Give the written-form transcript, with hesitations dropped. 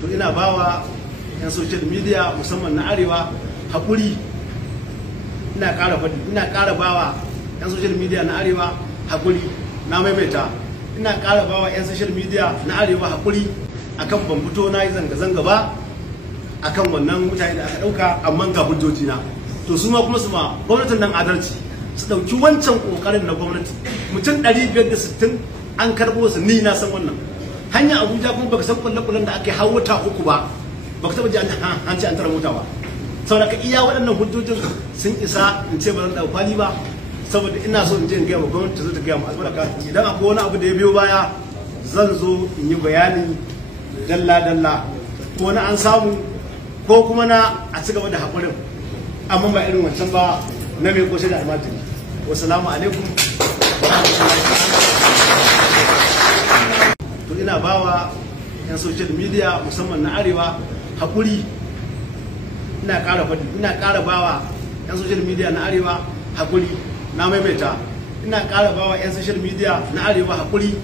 to ina bawa yan social media musamman na arewa hakuri. Ina ƙara bawa yan social media na arewa hakuri. Na maimaita, ina ƙara bawa yan social media na arewa hakuri akan ban fito na yi zanga-zanga ba akan wannan mutane da aka ɗauka, amma ga hujjoji na. To su ma kuma su ma gwamnatin nan adalci, su ɗauki wancan ƙoƙarin na gwamnati. Mutum 560 an karɓo su, ni na san wannan hanya Abuja, kuma baka san kullakullan da ake hawo wata 3 ba, baka taɓa ji an ce an tara mota ba. Saboda ka iya waɗannan hujjojin sun isa in ce ba zan ɗauka kwali ba, saboda ina so in je in gaya wa gwamnati ta zo ta gaya mu albarka. Idan akwai wani abu da ya biyo baya zan zo in yi bayani dalla-dalla, ko na an samu ko kuma na a ci gaba da haƙurin, amma ba irin wancan ba na mai kosai da almajiri. Wassalamu alaikum. To ina bawa yan social media musamman na arewa haƙuri. Ina ƙara bawa yan social media na arewa haƙuri. Na maimaita, ina ƙara bawa yan social media na arewa haƙuri.